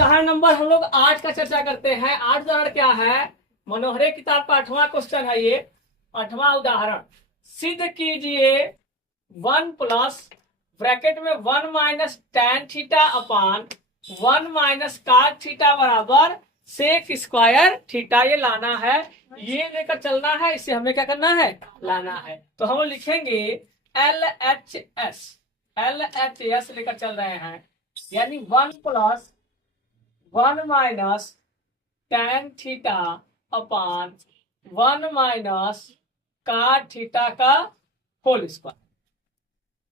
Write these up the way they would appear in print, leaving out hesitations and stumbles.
उदाहरण नंबर हम लोग 8 का चर्चा करते हैं। 8 उदाहरण क्या है? मनोहरे किताब का 8वां क्वेश्चन है ये। 8वां उदाहरण, सिद्ध कीजिए 1 प्लस ब्रैकेट में 1 minus tan theta upon 1 minus cot theta बराबर सेक स्क्वायर थीटा। ये लाना है, ये लेकर चलना है, इसे हमें क्या करना है? लाना है। तो हम लिखेंगे LHS लेकर चल रहे हैं, यानी 1 plus 1 minus tan theta upon 1 minus cot theta का होल स्क्वायर।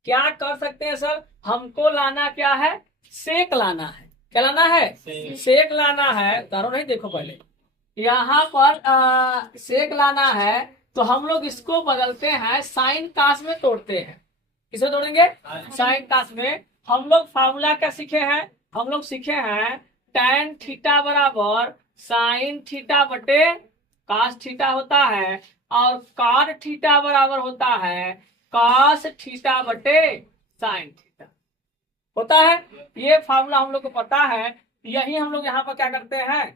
क्या कर सकते हैं सर? हमको लाना क्या है? सेक लाना है। क्या लाना है? सेक लाना है। उदाहरण नहीं, देखो पहले यहाँ पर सेक लाना है, तो हम लोग इसको बदलते हैं, साइन कास में तोड़ते हैं। किसे तोड़ेंगे? साइन कास में। हम लोग फार्मूला क्या सीखे हैं? हम लोग सीखे हैं tan थीटा बराबर साइन थीटा बटे कास थीटा होता है, और cot थीटा बराबर होता है कास थीटा बटे साइन थीटा होता है। ये फार्मूला हम लोग को पता है। यही हम लोग यहाँ पर क्या करते हैं?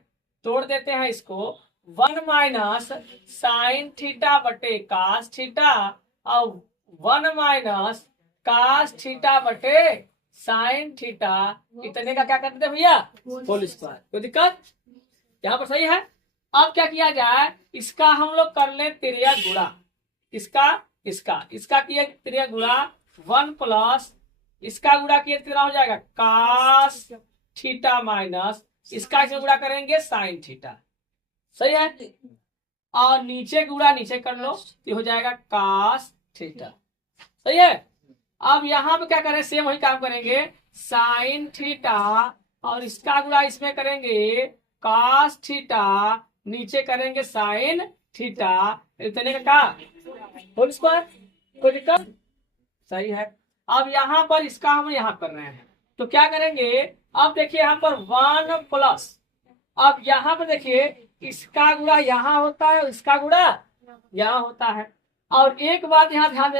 तोड़ देते हैं इसको। 1 माइनस साइन थीटा बटे कास थीटा और 1 माइनस कास थीटा बटे साइन थीटा, इतने का क्या करते हैं भैया? Whole square. कोई दिक्कत यहाँ पर? सही है। अब क्या किया जाए? इसका हम लोग कर ले त्रिया गुणा। इसका किया त्रिया गुणा 1 प्लस इसका गुणा किया कितना हो जाएगा? कास थीटा माइनस इसका इसमें गुणा करेंगे साइन थीटा। सही है। और नीचे गुणा नीचे कर लो तो हो जाएगा कास थीटा। सही है। अब यहाँ पे क्या करें? सेम वही काम करेंगे, साइन थीटा और इसका गुणा इसमें करेंगे कास थीटा, नीचे करेंगे साइन थीटा, इतने का होल स्क्वायर। कोई दिक्कत? सही है। अब यहाँ पर इसका हम यहाँ कर रहे हैं, तो क्या करेंगे? अब देखिए यहाँ पर 1 प्लस, अब यहाँ पर देखिए इसका गुणा यहाँ होता है, इसका गुणा यहाँ होता है। और एक बात यहाँ ध्यान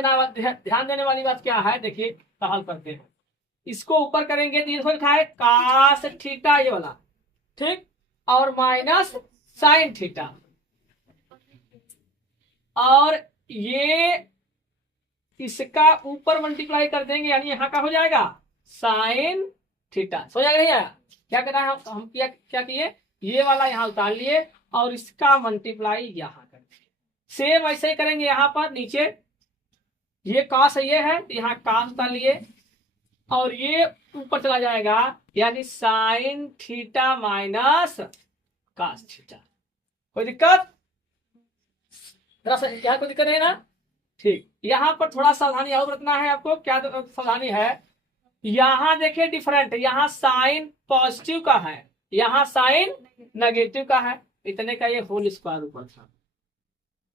देने वाली बात क्या है? देखिए तो हल करते हैं। इसको ऊपर करेंगे तो ये लिखा है कास थीटा, ये वाला, ठीक, और माइनस साइन थीटा, और ये इसका ऊपर मल्टीप्लाई कर देंगे, यानी यहाँ का हो जाएगा साइन थीटा। हो जाएगा? नहीं आया? क्या करना है? हम क्या किए? ये वाला यहाँ उतार लिए और इसका मल्टीप्लाई यहाँ कर दिए। सेम ऐसे ही करेंगे यहाँ पर नीचे, ये कास ये है तो यहाँ कास उतार लिए और ये ऊपर चला जाएगा, यानी sine theta minus cos theta. कोई दिक्कत? यहाँ कोई दिक्कत नहीं ना? ठीक। यहाँ पर थोड़ा सावधानी और बरतना है आपको। क्या सावधानी है? यहाँ देखिए डिफरेंट, यहाँ साइन पॉजिटिव का है, यहाँ साइन नेगेटिव का है, इतने का ये होल स्क्वायर ऊपर था।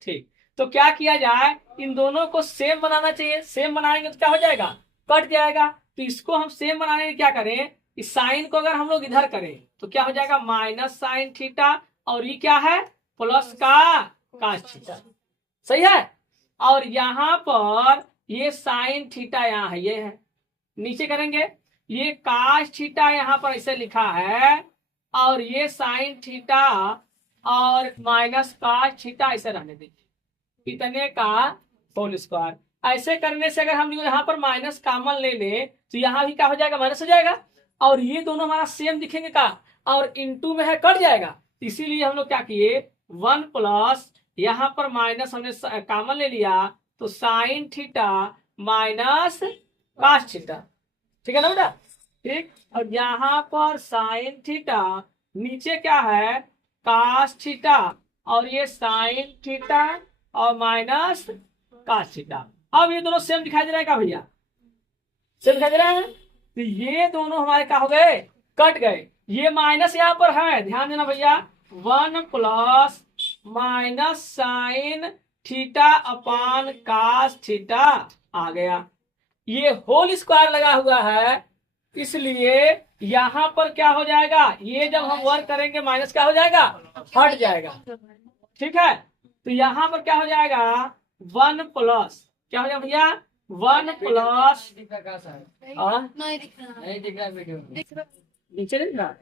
ठीक। तो क्या किया जाए? इन दोनों को सेम बनाना चाहिए। सेम बनाएंगे तो क्या हो जाएगा? कट जाएगा। तो इसको हम सेम बनाने में क्या करें? इस साइन को अगर हम लोग इधर करें तो क्या हो जाएगा? माइनस साइन थीटा, और ये क्या है? प्लस का कास थीटा। सही है। और यहाँ पर ये साइन थीटा यहाँ है, ये है, नीचे करेंगे ये कास थीटा यहाँ पर ऐसे लिखा है, और ये साइन थीटा और माइनस कास थीटा ऐसे रहने दीजिए, इतने का होल स्क्वायर। ऐसे करने से अगर हम यहाँ पर माइनस कॉमन ले ले तो यहाँ भी क्या हो जाएगा? माइनस हो जाएगा, और ये दोनों हमारा सेम दिखेंगे का, और इनटू में है कट जाएगा। इसीलिए हम लोग क्या किए? 1 प्लस यहाँ पर माइनस हमने कॉमन ले लिया, तो sine theta minus cos theta. ठीक है ना बेटा? ठीक। और यहाँ पर साइन थीटा, नीचे क्या है? कास थीटा, और ये साइन थीटा और माइनस कास थीटा। अब ये दोनों सेम दिखाई दे रहा है क्या भैया? सेम दिखाई दे रहा है। तो ये दोनों हमारे क्या हो गए? कट गए। ये माइनस यहाँ पर है, ध्यान देना भैया। 1 plus minus sine theta upon cos theta आ गया। ये होल स्क्वायर लगा हुआ है, इसलिए यहाँ पर क्या हो जाएगा? ये जब हम वर्क करेंगे माइनस क्या हो जाएगा? हट जाएगा। ठीक है। तो यहाँ पर क्या हो जाएगा? 1 प्लस क्या हो जाएगा भैया? 1 प्लस नहीं दिख रहा वीडियो। नीचे दिख रहा है,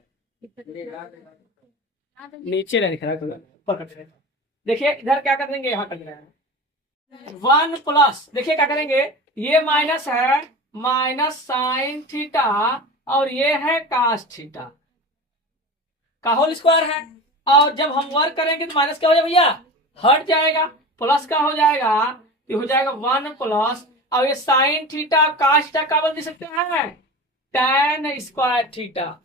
नीचे नहीं दिख रहा है, ऊपर कर देंगे। देखिए इधर क्या कर देंगे, यहाँ कर देना है 1 प्लस, देखिए क्या करेंगे, ये माइनस है माइनस साइन थीटा और ये है कास थीटा का होल स्क्वायर है। और जब हम वर्क करेंगे तो माइनस क्या हो जाएगा भैया, हट जाएगा, प्लस का हो जाएगा, ये हो जाएगा 1 प्लस, और ये साइन थीटा कास थीटा का बदल सकते हैं tan स्क्वायर थीटा,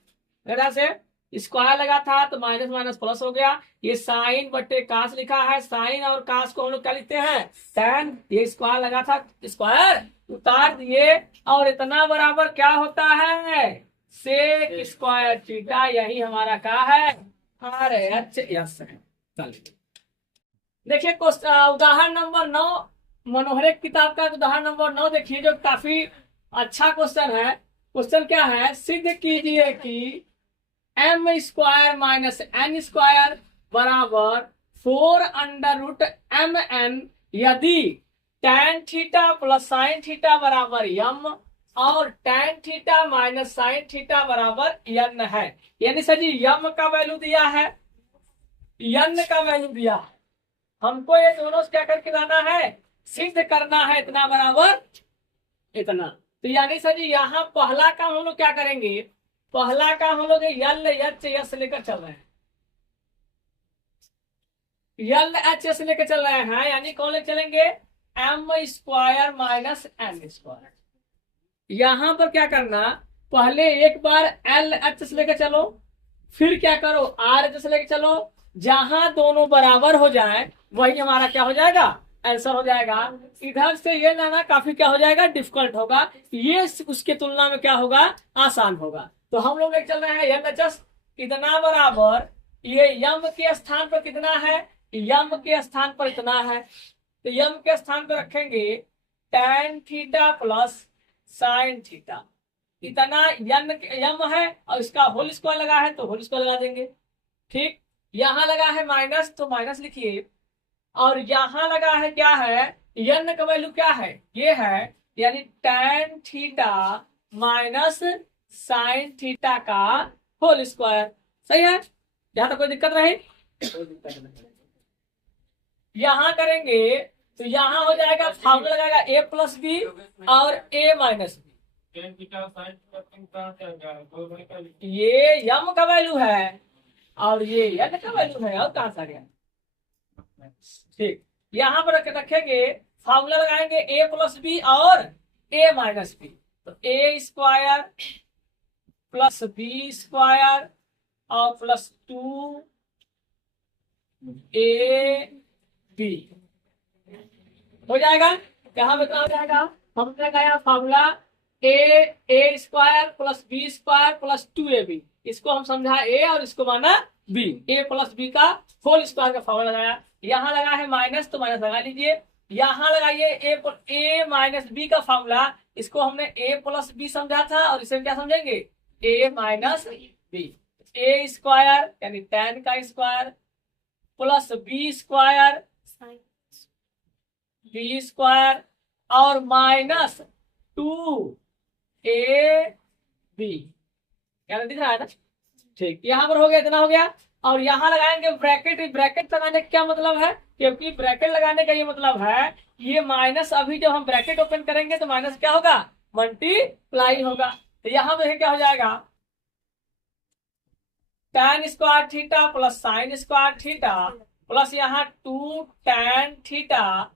से स्क्वायर लगा था तो माइनस माइनस प्लस हो गया, ये साइन बटे कास लिखा है, साइन और कास को हम लोग क्या लिखते हैं tan, ये स्क्वायर लगा था स्क्वायर उतार दिए, और इतना बराबर क्या होता है सेक स्क्वायर थीटा, यही हमारा क्या है RHS है। चलिए देखिए उदाहरण नंबर 9, मनोहर किताब का उदाहरण नंबर 9 देखिए, जो काफी अच्छा क्वेश्चन है। क्वेश्चन क्या है, सिद्ध कीजिए कि m square minus n square बराबर 4 अंडर रूट mn यदि tan theta plus sine theta बराबर m और tan theta minus sine theta बराबर n है। यानी सर जी m का वैल्यू दिया है, n का वैल्यू दिया है, हमको ये दोनों क्या करके लाना है, सिद्ध करना है इतना बराबर इतना। तो यानी सर जी यहाँ पहला काम हम लोग क्या करेंगे, पहला काम हम लोग LHS लेकर चल रहे हैं, LHS लेकर चल रहे हैं, यानी कौन लेकर चलेंगे m square minus n square. यहां पर क्या करना, पहले एक बार LHS लेकर चलो, फिर क्या करो RHS लेकर चलो, जहां दोनों बराबर हो जाए वही हमारा क्या हो जाएगा आंसर हो जाएगा। इधर से ये लाना काफी क्या हो जाएगा डिफिकल्ट होगा, ये उसके तुलना में क्या होगा आसान होगा। तो हम लोग एक चल रहे हैं LHS कितना बराबर, ये यम के स्थान पर कितना है, यम के स्थान पर इतना है, तो यम के स्थान पर रखेंगे tan theta plus sine theta, इतना यम है और इसका होल स्क्वायर लगा है तो होल स्क्वायर लगा देंगे, ठीक। यहाँ लगा है माइनस तो माइनस लिखिए, और यहाँ लगा है क्या है n का वैल्यू क्या है ये है, यानी tan theta minus sine theta का होल स्क्वायर, सही है। यहाँ तक कोई दिक्कत रही, यहाँ करेंगे तो यहाँ हो जाएगा फॉर्मूला लगाएगा a प्लस बी और a माइनस बी, ये यम का वैल्यू है और ये n का वैल्यू है, और कहां से आ गया, ठीक। यहाँ पर रखेंगे फॉर्मूला लगाएंगे a प्लस बी और a माइनस बी, तो a square plus B square और प्लस 2 ab हो जाएगा। कहाँ बता जाएगा, हम लगाया formula a square plus B square plus 2ab, इसको हम समझा a और इसको माना b, a प्लस बी का होल स्क्वायर का फॉर्मूला लगाया। यहाँ लगा है माइनस तो माइनस लगा लीजिए, यहाँ लगाइए a माइनस बी का फॉर्मूला, इसको हमने a प्लस बी समझा था और इसे क्या समझेंगे a minus B, a square यानी tan का square plus B square B square और माइनस 2ab, क्या दिख रहा है ना, ठीक। यहाँ पर हो गया इतना हो गया, और यहाँ लगाएंगे ब्रैकेट, ब्रैकेट लगाने का क्या मतलब है, क्योंकि ब्रैकेट लगाने का ये मतलब है ये माइनस, अभी जब हम ब्रैकेट ओपन करेंगे तो माइनस क्या होगा मल्टीप्लाई होगा, तो यहाँ पे क्या हो जाएगा tan square theta plus sine square theta plus यहाँ 2 tan थीटा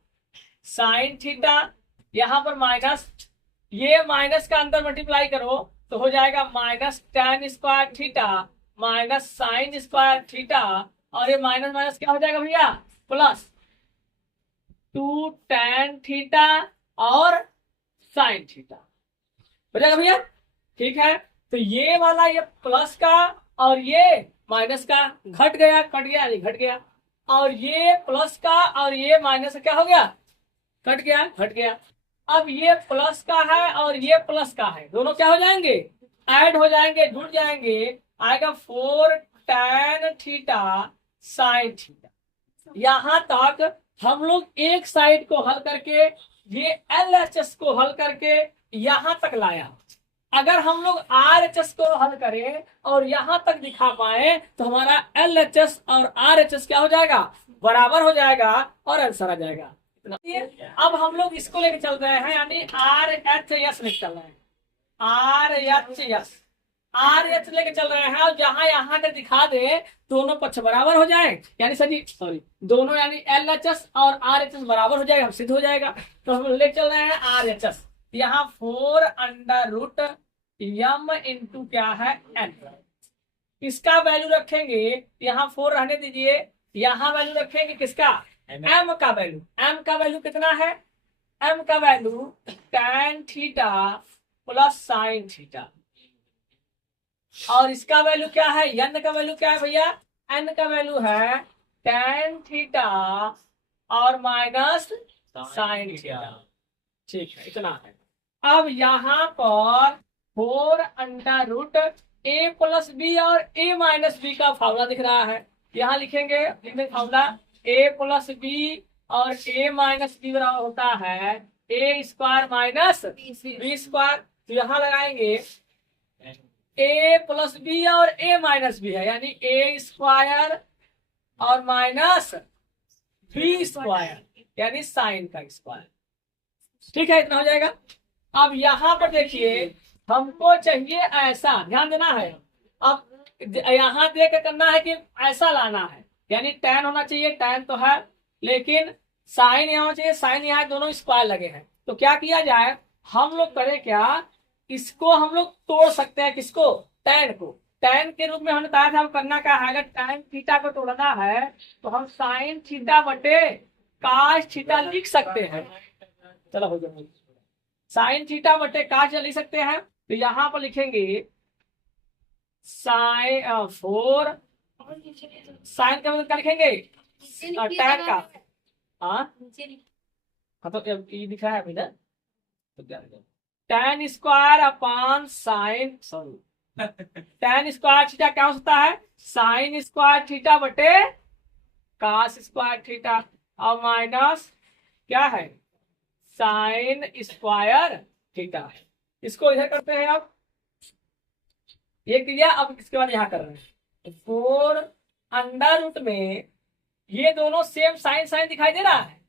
साइन थीटा, यहाँ पर माइनस, ये माइनस का अंदर मल्टीप्लाई करो तो हो जाएगा minus tan square theta minus sine square theta, और ये माइनस माइनस क्या हो जाएगा भैया प्लस 2 tan थीटा और साइन थीटा हो जाएगा भैया, ठीक है। तो ये वाला ये प्लस का और ये माइनस का घट गया, कट गया नहीं घट गया, और ये प्लस का और ये माइनस क्या हो गया कट गया घट गया। अब ये प्लस का है और ये प्लस का है, दोनों क्या हो जाएंगे ऐड हो जाएंगे, जुड़ जाएंगे, आएगा 4 tan थीटा साइन थीटा। यहां तक हम लोग एक साइड को हल करके ये LHS को हल करके यहां तक लाया, अगर हम लोग RHS को हल करें और यहां तक दिखा पाए तो हमारा LHS और RHS क्या हो जाएगा, बराबर हो जाएगा और आंसर आ जाएगा। अब हम लोग इसको लेके चल रहे हैं, यानी RHS लेके चल रहे हैं, RH लेके चल रहे हैं, और जहां यहां के दिखा दे दोनों पक्ष बराबर हो जाए, यानी सॉरी दोनों यानी LHS और RHS बराबर हो जाएगा, सिद्ध हो जाएगा। तो हम लेके चल रहे हैं RHS, यहाँ 4√m इंटू क्या है n, इसका वैल्यू रखेंगे, यहाँ 4 रहने दीजिए, यहाँ वैल्यू रखेंगे किसका, m का वैल्यू। m का वैल्यू कितना है, m का value tan theta plus sine theta, और इसका वैल्यू क्या है, n का वैल्यू क्या है भैया, n का वैल्यू है tan थीटा और माइनस साइन थीटा। ठीक है, इतना है। अब यहाँ पर 4√a प्लस बी और a माइनस बी का फार्मूला दिख रहा है, यहाँ लिखेंगे फार्मूला a प्लस बी और a माइनस बी बराबर होता है a² माइनस b²। तो यहाँ लगाएंगे a प्लस बी और a माइनस बी है, यानी a² और माइनस b² यानी साइन का स्क्वायर। ठीक है, इतना हो जाएगा। अब यहाँ पर देखिए, हमको चाहिए ऐसा, ध्यान देना है, अब यहाँ देख के करना है कि ऐसा लाना है, यानी tan होना चाहिए, tan तो है, लेकिन साइन यहाँ चाहिए, साइन यहाँ, दोनों स्क्वायर लगे हैं। तो क्या किया जाए, हम लोग करें क्या, इसको हम लोग तोड़ सकते हैं, किसको, tan को। tan के रूप में हमने बताया था, करना क्या है, अगर tan थीटा को तोड़ना है तो हम साइन थीटा बटे cos थीटा लिख सकते हैं। चलो हो जाए, साइन थीटा बटे cos थीटा लिख सकते हैं। तो यहाँ पर लिखेंगे साइन 4, साइन का मतलब क्या लिखेंगे, tan का, हाँ तो ये दिखा है अभी ना, तो क्या tan square upon sine, sorry tan square theta क्या हो सकता है, साइन स्क्वायर थीटा बटे cos स्क्वायर थीटा, और माइनस क्या है, साइन स्क्वायर थीटा है। इसको इधर करते हैं, अब ये किया, अब इसके बाद यहाँ कर रहे हैं 4√, में ये दोनों सेम साइन साइन दिखाई दे रहा है,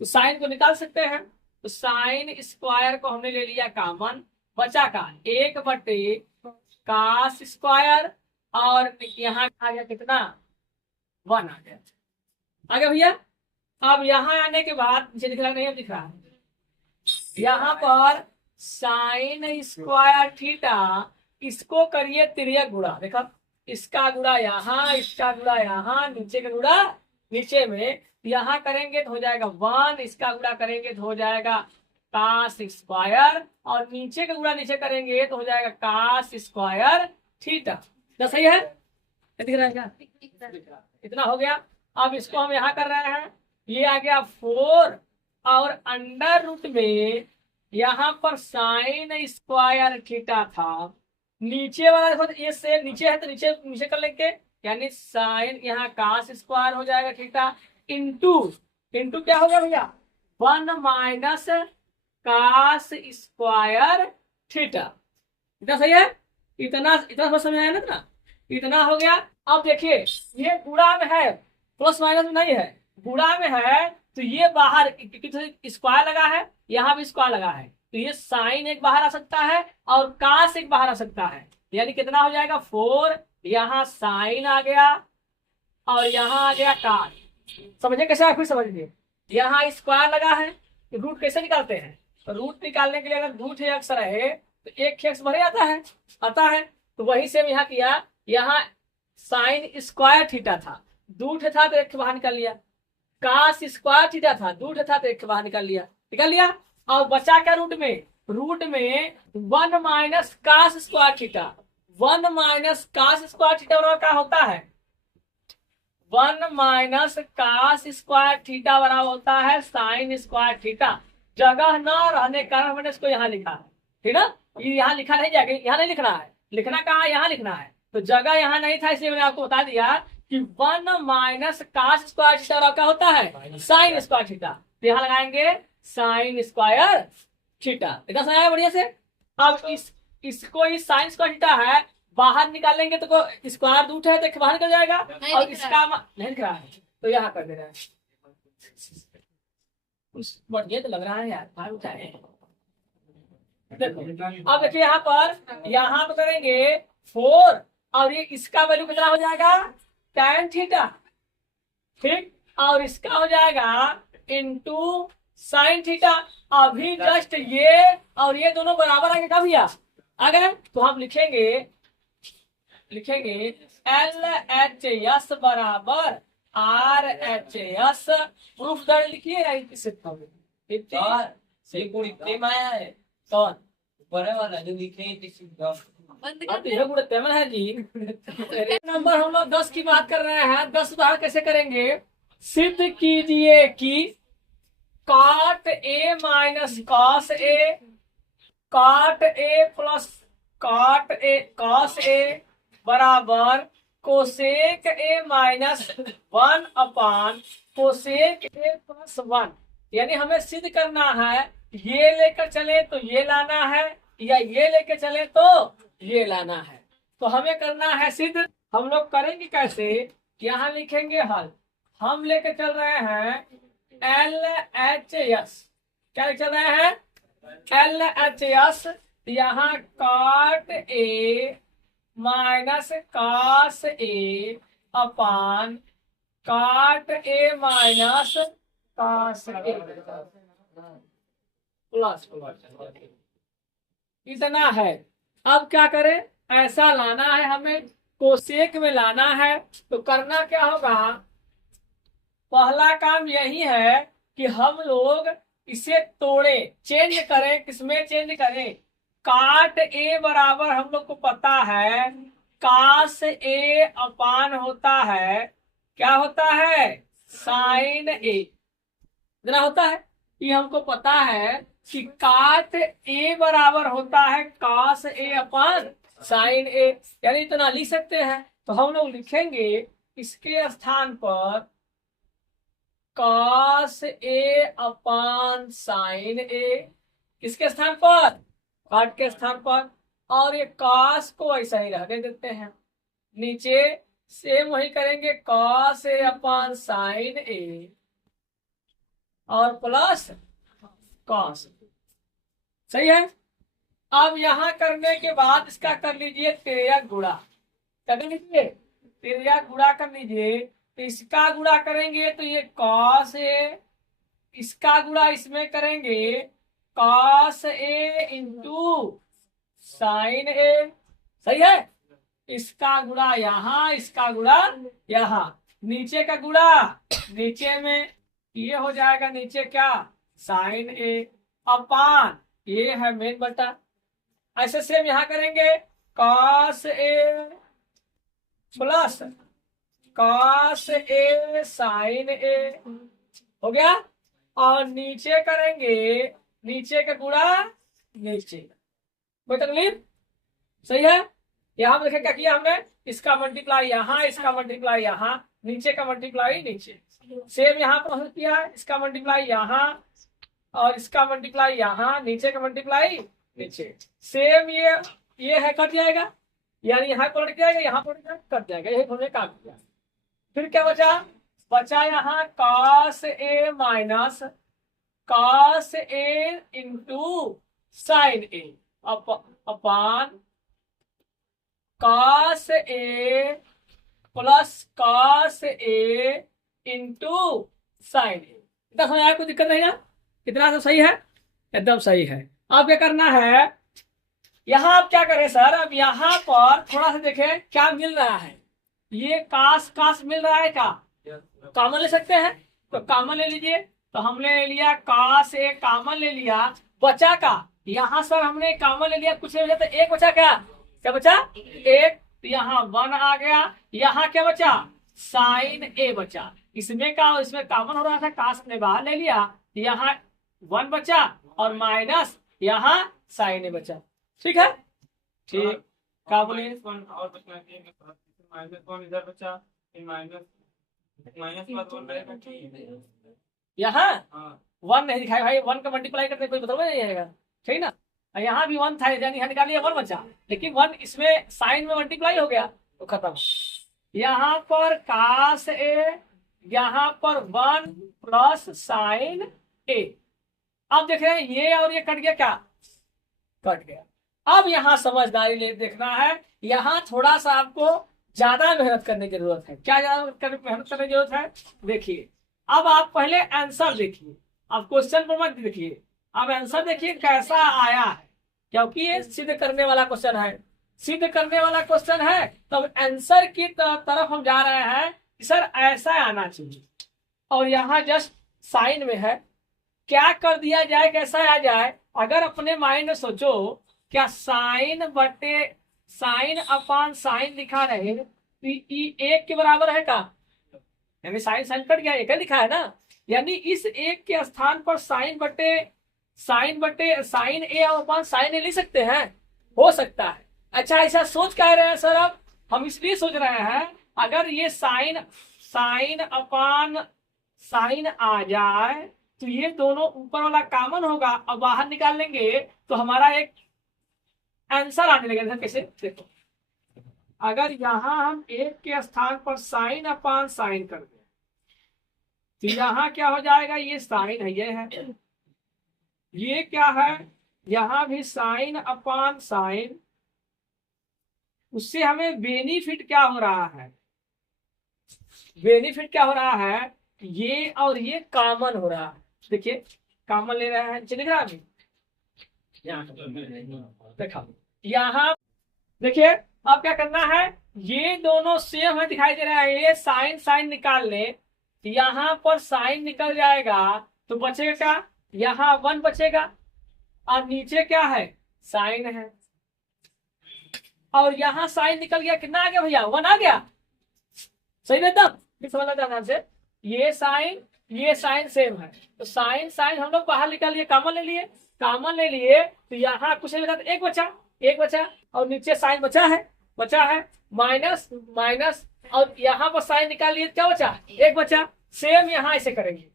तो साइन को निकाल सकते हैं। तो साइन स्क्वायर को हमने ले लिया कॉमन, बचा का 1/cos स्क्वायर, और यहाँ आ गया कितना, 1 आ गया। आगे भैया, अब यहाँ आने के बाद मुझे दिख रहा नहीं, अब दिख रहा है, यहाँ पर साइन स्क्वायर थीटा, इसको करिए तिर्यक गुणा, देखो इसका गुणा यहाँ, इसका गुणा यहाँ, नीचे का गुणा नीचे में, यहाँ करेंगे तो हो जाएगा 1, इसका गुणा करेंगे तो हो जाएगा cos स्क्वायर, और नीचे का गुणा नीचे करेंगे तो हो जाएगा cos स्क्वायर थीटा। क्या सही है, दिख रहा है क्या, इतना हो गया। अब इसको हम यहाँ कर रहे हैं, ये आ गया 4, और √, में यहाँ पर साइन स्क्वायर थीटा था, नीचे वाला देखो ये से नीचे है तो नीचे नीचे कर लेंगे, यानी साइन यहाँ cos स्क्वायर हो जाएगा थीटा, इंटू क्या हो गया भैया, 1 - cos स्क्वायर थीटा। इतना सही है, इतना समझ में आया ना, इतना हो गया। अब देखिए ये गुणा में है, प्लस माइनस में नहीं है, गुणा में है, तो ये बाहर स्क्वायर लगा है, यहाँ भी स्क्वायर लगा है, तो ये साइन एक बाहर आ सकता है और cos एक बाहर आ सकता है, यानी कितना हो जाएगा 4, यहाँ साइन आ गया और यहाँ आ गया cos। समझे कैसे, आप फिर समझ लीजिए, यहाँ स्क्वायर लगा है, रूट कैसे निकालते हैं, तो रूट निकालने के लिए अगर रूट है अक्सर है तो एक x भरे आता है, तो वही से यहाँ किया, यहाँ साइन स्क्वायर थीटा था, रूट था तो एक बाहर निकाल लिया, cos स्क्वायर थीटा था, रूट था तो एक बाहर निकाल लिया, और बचा क्या रूट में 1 - cos square theta, 1 - cos square theta बराबर क्या होता है, 1 - cos स्क्वायर थीटा बराबर होता है साइन स्क्वायर थीटा। जगह न रहने के कारण मैंने इसको यहाँ लिखा है, ठीक है, ये यहाँ लिखा नहीं जाएगा, यहाँ नहीं लिखना है, लिखना कहाँ, यहाँ लिखना है, तो जगह यहाँ नहीं था, इसलिए मैंने आपको बता दिया कि 1 - cos स्क्वायर थीटा क्या होता है, साइन स्क्वायर थीटा। तो यहाँ लगाएंगे साइन स्क्वायर थीटा। इतना समझ आया बढ़िया से। अब इसको ही साइन स्क्वायर थीटा है, बाहर निकालेंगे तो स्क्वायर रूट है तो बाहर निकल जाएगा, और इसका नहीं दिख रहा है तो यहाँ कर दे रहा है। बढ़िया तो लग रहा है यार, बाहर उठाए। देखो अब देखिए यहाँ पर करेंगे 4 और ये इसका वैल्यू कितना हो जाएगा tan थीटा, ठीक, और इसका हो जाएगा इनटू sin थीटा। अभी जस्ट ये और ये दोनों बराबर आगे का भैया आ गए, तो हम लिखेंगे LHS बराबर RHS, प्रूफ दर लिखिए इसे आया है कौन ऊपर वाला जो लिखे तेमन है जी। नंबर हम लोग 10 की बात कर रहे हैं। 10 बार कैसे करेंगे, सिद्ध कीजिए कि cot A minus cos A, cot A plus cot A cos A बराबर cosec A minus 1 upon cosec A plus 1। यानी हमें सिद्ध करना है, ये लेकर चले तो ये लाना है, या ये लेकर चले तो ये लाना है। तो हमें करना है सिद्ध। हम लोग करेंगे कैसे, यहाँ लिखेंगे हल। हम लेकर चल रहे हैं LHS, क्या चल रहे हैं LHS, यहाँ cot A minus cos A upon cot A minus cos A plus इतना है। अब क्या करें, ऐसा लाना है हमें, कोसेक में लाना है। तो करना क्या होगा, पहला काम यही है कि हम लोग इसे तोड़े, चेंज करें। किसमें चेंज करें, cot A बराबर हम लोग को पता है cos A अपान होता है, क्या होता है sin A, इतना होता है। ये हमको पता है कि cot A बराबर होता है cos A upon sin A, यानी इतना लिख सकते हैं। तो हम लोग लिखेंगे इसके स्थान पर cos A upon sin A, किसके स्थान पर, cot के स्थान पर, और ये cos को ऐसा ही रहने देते हैं। नीचे सेम वही करेंगे cos A upon sin A और प्लस cos, सही है। अब यहाँ करने के बाद इसका कर लीजिए तिर्यक गुणा, कर लीजिए तिर्यक गुणा कर लीजिए। तो इसका गुणा करेंगे तो ये cos A, इसका गुणा इसमें करेंगे cos A into sin A, सही है। इसका गुणा यहाँ, इसका गुणा यहाँ, नीचे का गुणा नीचे में, ये हो जाएगा नीचे क्या sin A अपान ये है मेन बटा। ऐसे सेम यहाँ करेंगे cos A plus cos A sin A, हो गया। और नीचे करेंगे, नीचे का गुणा नीचे, कोई तकलीफ, सही है। यहाँ देखें क्या किया हमने, इसका मल्टीप्लाई यहाँ, इसका मल्टीप्लाई यहाँ, नीचे का मल्टीप्लाई नीचे। सेम यहाँ पर किया, इसका मल्टीप्लाई यहाँ और इसका मल्टीप्लाई यहाँ, नीचे का मल्टीप्लाई नीचे। सेम ये है कट जाएगा, यानी यहाँ पलट जाएगा, यहाँ पलट कट जाएगा, यही हमने काम किया। फिर क्या बचा यहाँ cos A minus cos A into sin A upon cos A plus cos A into sin A। इतना समझ आया, कोई दिक्कत नहीं ना, इतना तो सही है, एकदम सही है। अब क्या करना है, यहाँ आप क्या करें सर, अब यहाँ पर थोड़ा सा देखें क्या मिल रहा है, ये कास मिल रहा है, क्या कॉमन ले सकते हैं, तो कॉमन ले लीजिए। तो हमने ले लिया cos A, कॉमन ले लिया, बचा का यहाँ सर हमने कॉमन ले लिया, कुछ नहीं बचा तो एक बचा, क्या बचा एक, तो यहाँ 1 आ गया। यहाँ क्या बचा sin A बचा, इसमें का इसमें कॉमन हो रहा था, कास ने बाहर ले लिया, यहाँ 1 बचा और माइनस यहाँ sin A बचा, ठीक है। ठीक, क्या बोलिए, और बचना -1 इधर बचा, यहाँ 1 नहीं दिखाई भाई, 1 का मल्टीप्लाई करते कोई मतलब नहीं आएगा, ठीक ना। और यहाँ भी 1 था, यानी यहाँ निकालिए 1 बचा, लेकिन 1 इसमें साइन में मल्टीप्लाई हो गया तो खत्म। यहाँ पर कास ए, यहाँ पर 1 प्लस साइन ए। अब देख रहे हैं ये और ये कट गया, क्या कट गया। अब यहाँ समझदारी ले देखना है, यहाँ थोड़ा सा आपको ज्यादा मेहनत करने की जरूरत है। क्या ज्यादा मेहनत करने की जरूरत है, देखिए। अब आप पहले आंसर देखिए, अब क्वेश्चन पर मत देखिए, अब आंसर देखिए कैसा आया है, क्योंकि ये सिद्ध करने वाला क्वेश्चन है। सिद्ध करने वाला क्वेश्चन है तो आंसर की तरफ हम जा रहे हैं कि सर ऐसा आना चाहिए, और यहाँ जस्ट साइन में है, क्या कर दिया जाए, कैसा आ जाए। अगर अपने माइंड में सोचो, क्या साइन बटे साइन अपान साइन लिखा रहे तो ये 1 के बराबर है का, यानी साइन साइन कट गया, 1 लिखा है ना, यानी इस 1 के स्थान पर साइन बटे साइन ए अपान साइन ए लिख सकते हैं, हो सकता है। अच्छा, ऐसा सोच कह रहे हैं सर, अब हम इसलिए सोच रहे हैं अगर ये साइन अपान साइन आ जाए तो ये दोनों ऊपर वाला कॉमन होगा और बाहर निकाल लेंगे तो हमारा एक आंसर आने लगेगा। कैसे, देखो, अगर यहां हम 1 के स्थान पर साइन अपान साइन कर दें तो यहाँ क्या हो जाएगा, ये साइन है, ये है, ये क्या है, यहां भी साइन अपान साइन। उससे हमें बेनिफिट क्या हो रहा है, बेनिफिट क्या हो रहा है, ये और ये कॉमन हो रहा है। देखिए कॉमन ले रहे हैं, दिख रहा है अभी, देखा यहाँ, देखिए अब क्या करना है, ये दोनों सेम है दिखाई दे रहा है, ये साइन साइन निकाल ले, यहाँ पर साइन निकल जाएगा तो बचेगा क्या, यहाँ 1 बचेगा, और नीचे क्या है, साइन है, और यहाँ साइन निकल गया, कितना आ गया भैया, 1 आ गया, सही ना, तब फिर समझना ध्यान से। ये साइन सेम है तो साइन साइन हम लोग बाहर निकाल लिए, कॉमन ले लिए तो यहाँ कुछ नहीं बचा, तो 1 बचा और नीचे साइन बचा है माइनस माइनस, और यहाँ पर साइन निकाल लिए, क्या बचा, 1 बचा। सेम यहाँ ऐसे करेंगे,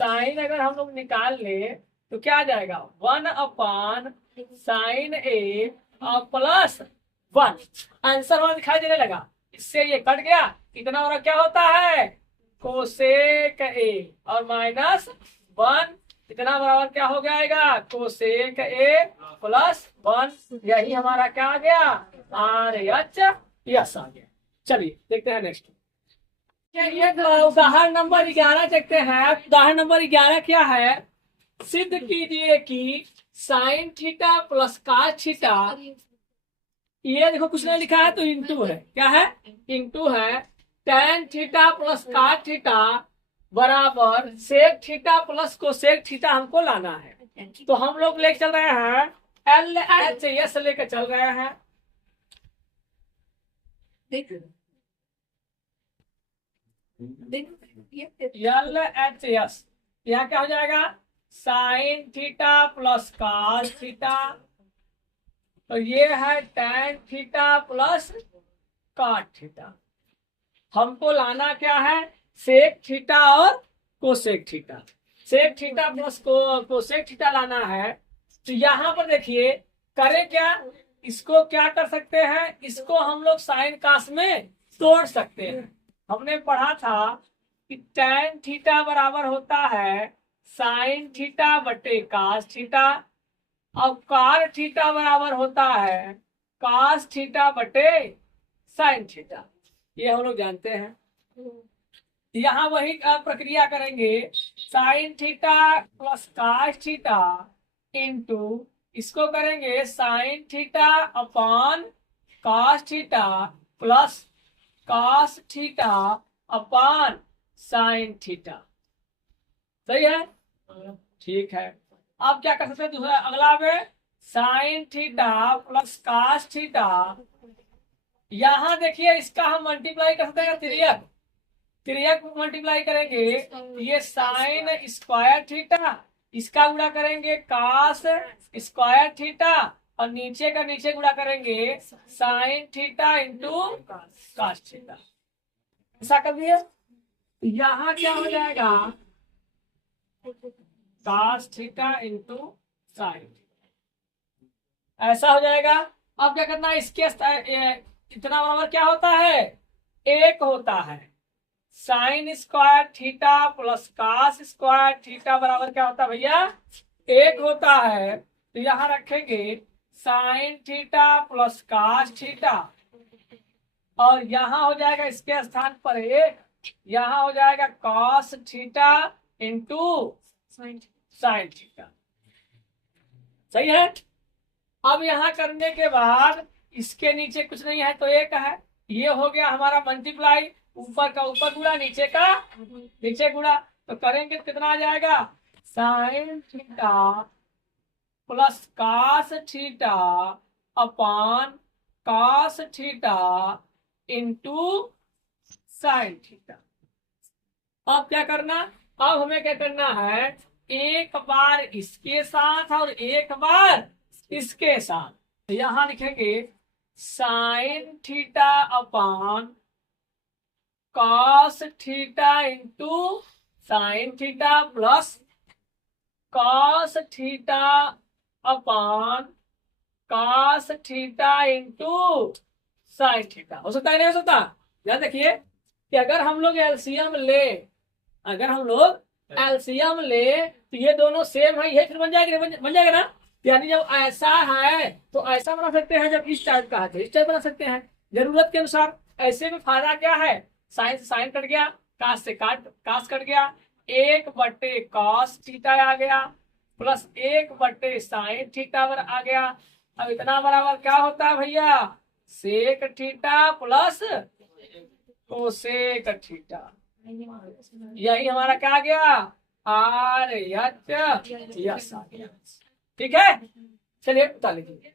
साइन अगर हम लोग निकाल ले तो क्या आ जाएगा, 1 अपान साइन ए और प्लस 1, आंसर वहां दिखाई देने लगा, इससे ये कट गया, इतना और क्या होता है, कोसेक ए और माइनस 1, इतना बराबर क्या हो जाएगा, कोसेक ए प्लस 1, यही हमारा क्या आ गया, आर एच यस आ गया। चलिए देखते हैं नेक्स्ट, ये उदाहरण नंबर 11 देखते हैं। उदाहरण नंबर 11 क्या है, सिद्ध कीजिए कि sine theta plus cos theta, ये देखो कुछ नहीं लिखा है तो इंटू है, क्या है, इंटू है, tan theta plus cos theta बराबर sec theta plus cosec theta हमको लाना है। तो हम लोग लेके चल रहे हैं LHS लेकर चल रहे हैं, LHS, यहाँ क्या हो जाएगा, sine theta plus cos theta, तो ये है tan theta plus cot theta. हमको लाना क्या है, सेक थीटा और cosec theta, sec theta plus cosec theta लाना है। तो यहाँ पर देखिए करें क्या, इसको क्या कर सकते हैं, इसको हम लोग साइन कास में तोड़ सकते हैं। हमने पढ़ा था कि टेन थीटा बराबर होता है साइन थीटा बटे कास थीटा, और कार थीटा बराबर होता है कास थीटा बटे साइन थीटा, ये हम लोग जानते हैं। यहाँ वही प्रक्रिया करेंगे, sine theta plus cos theta into इसको करेंगे sine theta upon cos theta plus cos theta upon sine theta, सही है, ठीक है। अब क्या कर सकते हैं, दूसरा अगला में sine theta plus cos theta, यहाँ देखिए इसका हम मल्टीप्लाई कर सकते हैं, तिर्यक मल्टीप्लाई करेंगे, ये साइन स्क्वायर थीटा, इसका गुणा करेंगे कास स्क्वायर थीटा, और नीचे का नीचे गुणा करेंगे sine theta into cos theta, ऐसा कर दिए। यहाँ क्या हो जाएगा, कास थीटा इंटू साइन। ऐसा हो जाएगा। अब क्या करना है, इसके इतना बराबर क्या होता है, एक होता है sine square theta plus cos square theta बराबर क्या होता है भैया, एक होता है। तो यहां रखेंगे sign theta plus cos theta, और यहां हो जाएगा इसके स्थान पर एक, यहां हो जाएगा cos theta into sine theta. सही है। अब यहां करने के बाद इसके नीचे कुछ नहीं है तो एक है, ये हो गया हमारा मल्टीप्लाई, ऊपर का ऊपर गुणा नीचे का नीचे गुणा। तो करेंगे तो कितना आ जाएगा, sine theta plus cos theta upon cos theta into sine theta. अब क्या करना, अब हमें क्या करना है, एक बार इसके साथ और एक बार इसके साथ। तो यहां लिखेंगे sign theta upon cos theta into sine theta plus cos theta upon cos theta into sine theta. हो सकता है नहीं हो सकता। याद देखिए कि अगर हम लोग एलसीएम ले, अगर हम लोग एलसीएम ले तो ये दोनों सेम है, ये फिर बन जाएगा, बन जाएगा ना। यानी जब ऐसा है तो ऐसा बना सकते हैं, जब इस टाइप का है तो इस टाइप बना सकते हैं जरूरत के अनुसार। ऐसे में फायदा क्या है, साइन से साइन कट गया, कास से कास कट गया, एक बटे कॉस थीटा आ गया प्लस एक बटे साइन थीटा आ गया। अब इतना बराबर क्या होता है भैया, sec theta plus cosec theta. यही हमारा क्या आ गया, आर एच यस आ गया। ठीक है, चलिए बता लीजिए।